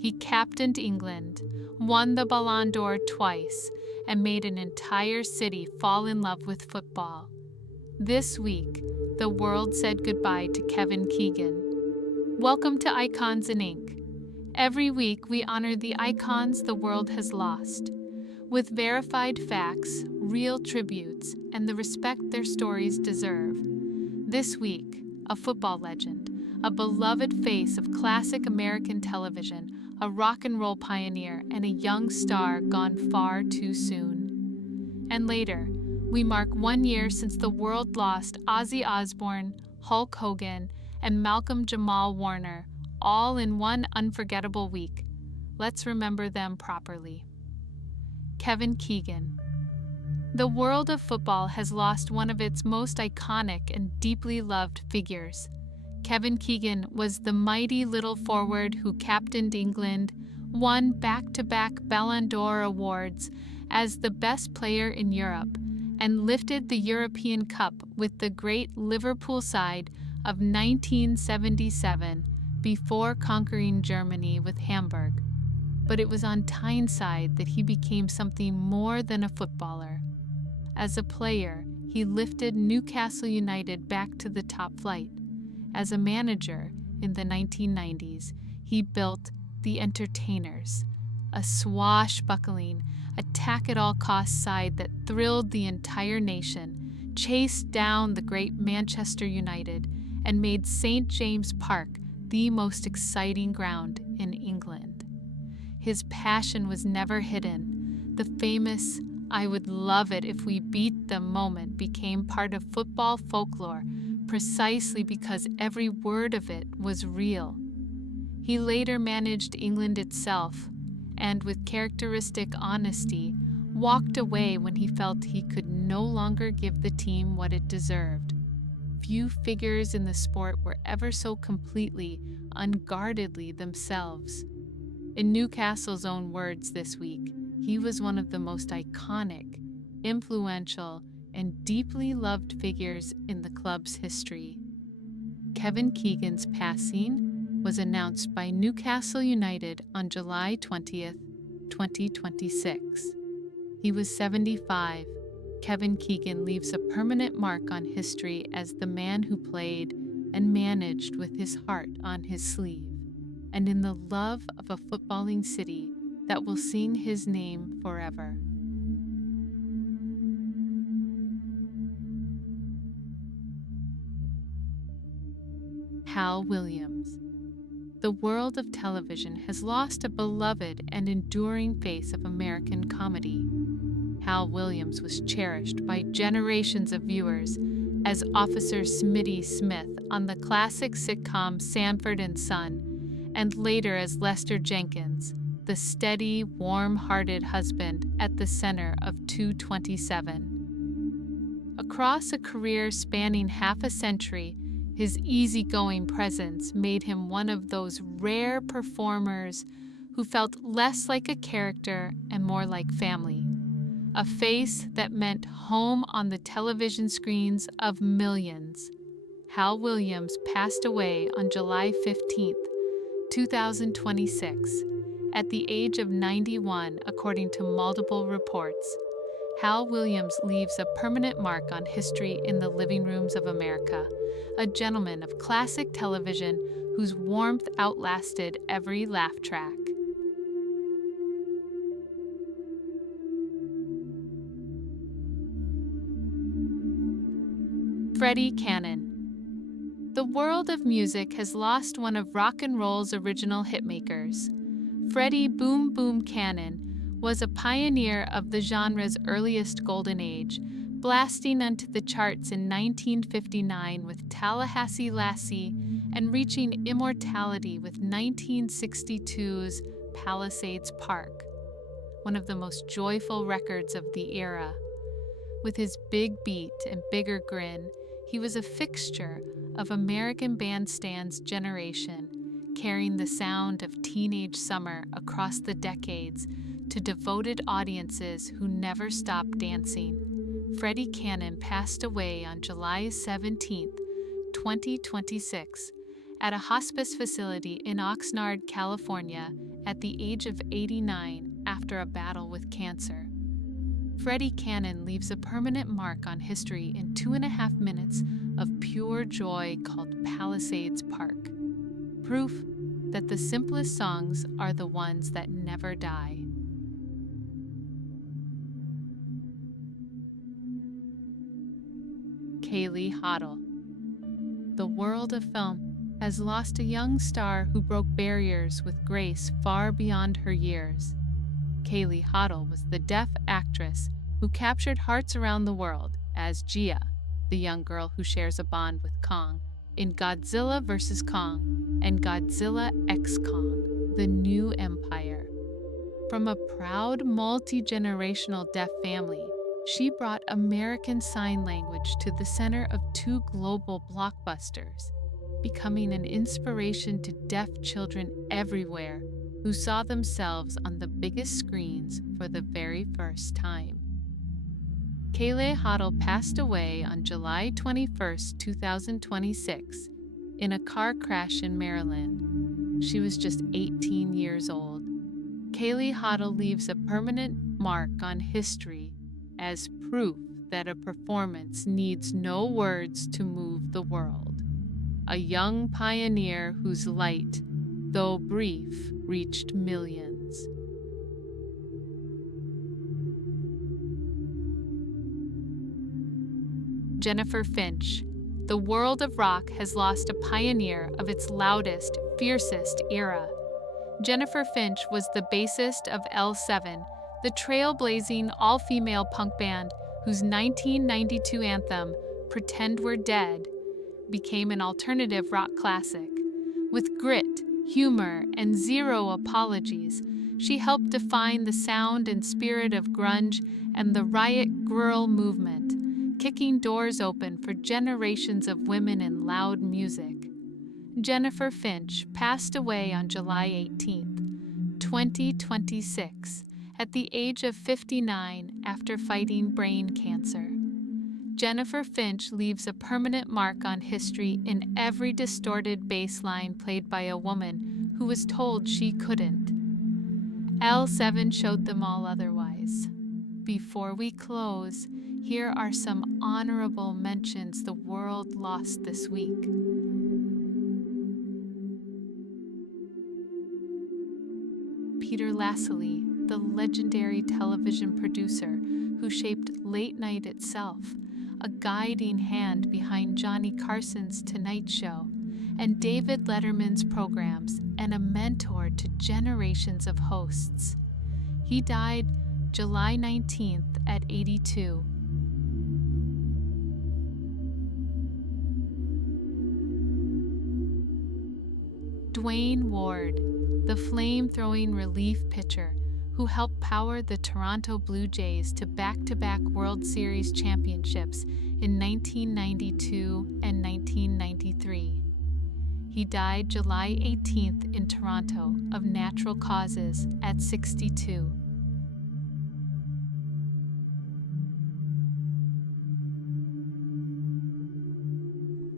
He captained England, won the Ballon d'Or twice, and made an entire city fall in love with football. This week, the world said goodbye to Kevin Keegan. Welcome to Icons in Ink. Every week, we honor the icons the world has lost, with verified facts, real tributes, and the respect their stories deserve. This week, a football legend, a beloved face of classic American television, a rock and roll pioneer, and a young star gone far too soon. And later, we mark 1 year since the world lost Ozzy Osbourne, Hulk Hogan, and Malcolm-Jamal Warner, all in one unforgettable week. Let's remember them properly. Kevin Keegan. The world of football has lost one of its most iconic and deeply loved figures. Kevin Keegan was the mighty little forward who captained England, won back-to-back Ballon d'Or awards as the best player in Europe, and lifted the European Cup with the great Liverpool side of 1977 before conquering Germany with Hamburg. But it was on Tyneside that he became something more than a footballer. As a player, he lifted Newcastle United back to the top flight. As a manager in the 1990s, he built the Entertainers, a swashbuckling, attack-at-all-costs side that thrilled the entire nation, chased down the great Manchester United, and made St. James Park the most exciting ground in England. His passion was never hidden. The famous "I would love it if we beat them" moment became part of football folklore precisely because every word of it was real. He later managed England itself, and with characteristic honesty, walked away when he felt he could no longer give the team what it deserved. Few figures in the sport were ever so completely, unguardedly themselves. In Newcastle's own words this week, he was one of the most iconic, influential, and deeply loved figures in the club's history. Kevin Keegan's passing was announced by Newcastle United on July 20th, 2026. He was 75. Kevin Keegan leaves a permanent mark on history as the man who played and managed with his heart on his sleeve, and in the love of a footballing city that will sing his name forever. Hal Williams. The world of television has lost a beloved and enduring face of American comedy. Hal Williams was cherished by generations of viewers as Officer Smitty Smith on the classic sitcom Sanford and Son, and later as Lester Jenkins, the steady, warm-hearted husband at the center of 227. Across a career spanning half a century, his easygoing presence made him one of those rare performers who felt less like a character and more like family. A face that meant home on the television screens of millions. Hal Williams passed away on July 15th, 2026, at the age of 91, according to multiple reports. Hal Williams leaves a permanent mark on history in the living rooms of America, a gentleman of classic television whose warmth outlasted every laugh track. Freddy Cannon. The world of music has lost one of rock and roll's original hitmakers. Freddy "Boom Boom" Cannon was a pioneer of the genre's earliest golden age, blasting onto the charts in 1959 with Tallahassee Lassie and reaching immortality with 1962's Palisades Park, one of the most joyful records of the era. With his big beat and bigger grin, he was a fixture of American bandstands' generation, carrying the sound of teenage summer across the decades to devoted audiences who never stopped dancing. Freddy Cannon passed away on July 17, 2026, at a hospice facility in Oxnard, California, at the age of 89 after a battle with cancer. Freddy Cannon leaves a permanent mark on history in 2.5 minutes of pure joy called Palisades Park. Proof that the simplest songs are the ones that never die. Kaylee Hottle. The world of film has lost a young star who broke barriers with grace far beyond her years. Kaylee Hottle was the deaf actress who captured hearts around the world as Gia, the young girl who shares a bond with Kong, in Godzilla vs. Kong and Godzilla x Kong, The New Empire. From a proud multi-generational deaf family, she brought American Sign Language to the center of 2 global blockbusters, becoming an inspiration to deaf children everywhere who saw themselves on the biggest screens for the very first time. Kaylee Hottle passed away on July 21, 2026, in a car crash in Maryland. She was just 18 years old. Kaylee Hottle leaves a permanent mark on history as proof that a performance needs no words to move the world. A young pioneer whose light, though brief, reached millions. Jennifer Finch. The world of rock has lost a pioneer of its loudest, fiercest era. Jennifer Finch was the bassist of L7, the trailblazing all-female punk band whose 1992 anthem, Pretend We're Dead, became an alternative rock classic. With grit, humor, and zero apologies, she helped define the sound and spirit of grunge and the riot grrrl movement, kicking doors open for generations of women in loud music. Jennifer Finch passed away on July 18, 2026, at the age of 59 after fighting brain cancer. Jennifer Finch leaves a permanent mark on history in every distorted bass line played by a woman who was told she couldn't. L7 showed them all otherwise. Before we close, here are some honorable mentions the world lost this week. Peter Lassally, the legendary television producer who shaped late night itself, a guiding hand behind Johnny Carson's Tonight Show and David Letterman's programs, and a mentor to generations of hosts. He died July 19th at 82. Duane Ward, the flame-throwing relief pitcher who helped power the Toronto Blue Jays to back-to-back World Series championships in 1992 and 1993. He died July 18th in Toronto of natural causes at 62.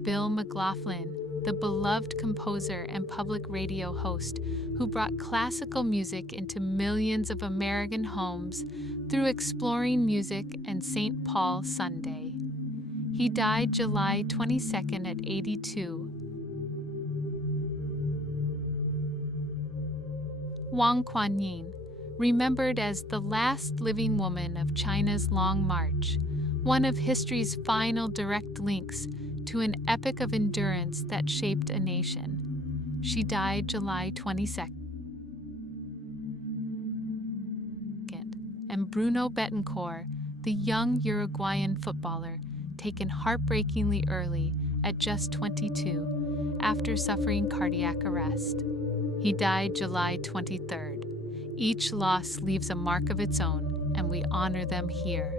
Bill McLaughlin, the beloved composer and public radio host who brought classical music into millions of American homes through Exploring Music and St. Paul Sunday. He died July 22nd at 82. Wang Kuan-yin, remembered as the last living woman of China's Long March, one of history's final direct links to an epic of endurance that shaped a nation. She died July 22nd. And Bruno Bettencourt, the young Uruguayan footballer, taken heartbreakingly early at just 22 after suffering cardiac arrest. He died July 23rd. Each loss leaves a mark of its own, and we honor them here.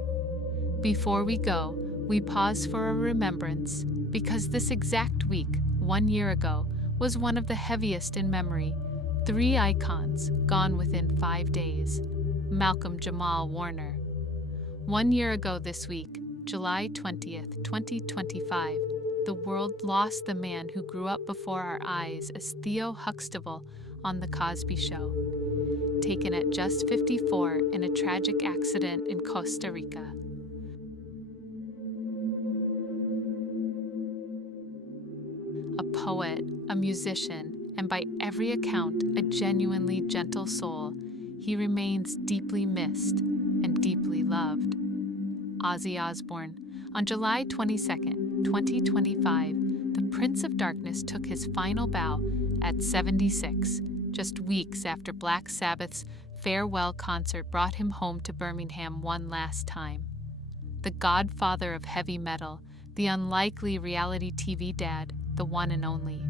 Before we go, we pause for a remembrance, because this exact week, 1 year ago, was one of the heaviest in memory. 3 icons gone within 5 days. Malcolm-Jamal Warner. 1 year ago this week, July 20th, 2025, the world lost the man who grew up before our eyes as Theo Huxtable on The Cosby Show. taken at just 54 in a tragic accident in Costa Rica. A poet, a musician, and by every account, a genuinely gentle soul, he remains deeply missed and deeply loved. Ozzy Osbourne. On July 22, 2025, the Prince of Darkness took his final bow at 76, just weeks after Black Sabbath's farewell concert brought him home to Birmingham one last time. The godfather of heavy metal, the unlikely reality TV dad, the one and only.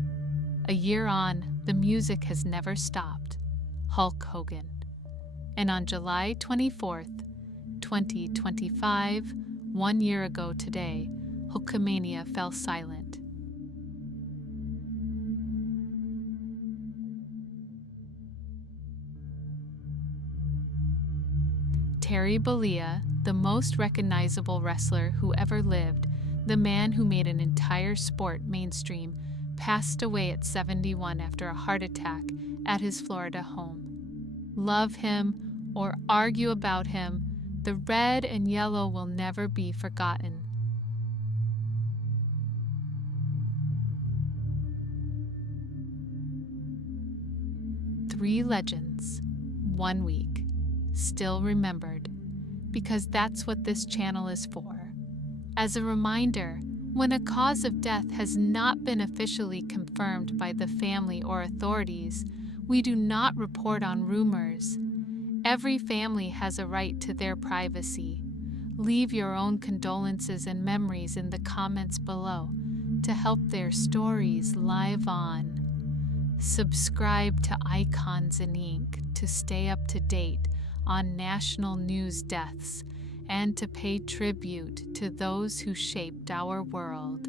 A year on, the music has never stopped. Hulk Hogan. And on July 24th, 2025, 1 year ago today, Hulkamania fell silent. Terry Bollea, the most recognizable wrestler who ever lived, the man who made an entire sport mainstream, passed away at 71 after a heart attack at his Florida home. Love him or argue about him, the red and yellow will never be forgotten. Three legends, 1 week, still remembered, because that's what this channel is for. As a reminder, when a cause of death has not been officially confirmed by the family or authorities, we do not report on rumors. Every family has a right to their privacy. Leave your own condolences and memories in the comments below to help their stories live on. Subscribe to Icons in Ink to stay up to date on national news deaths and to pay tribute to those who shaped our world.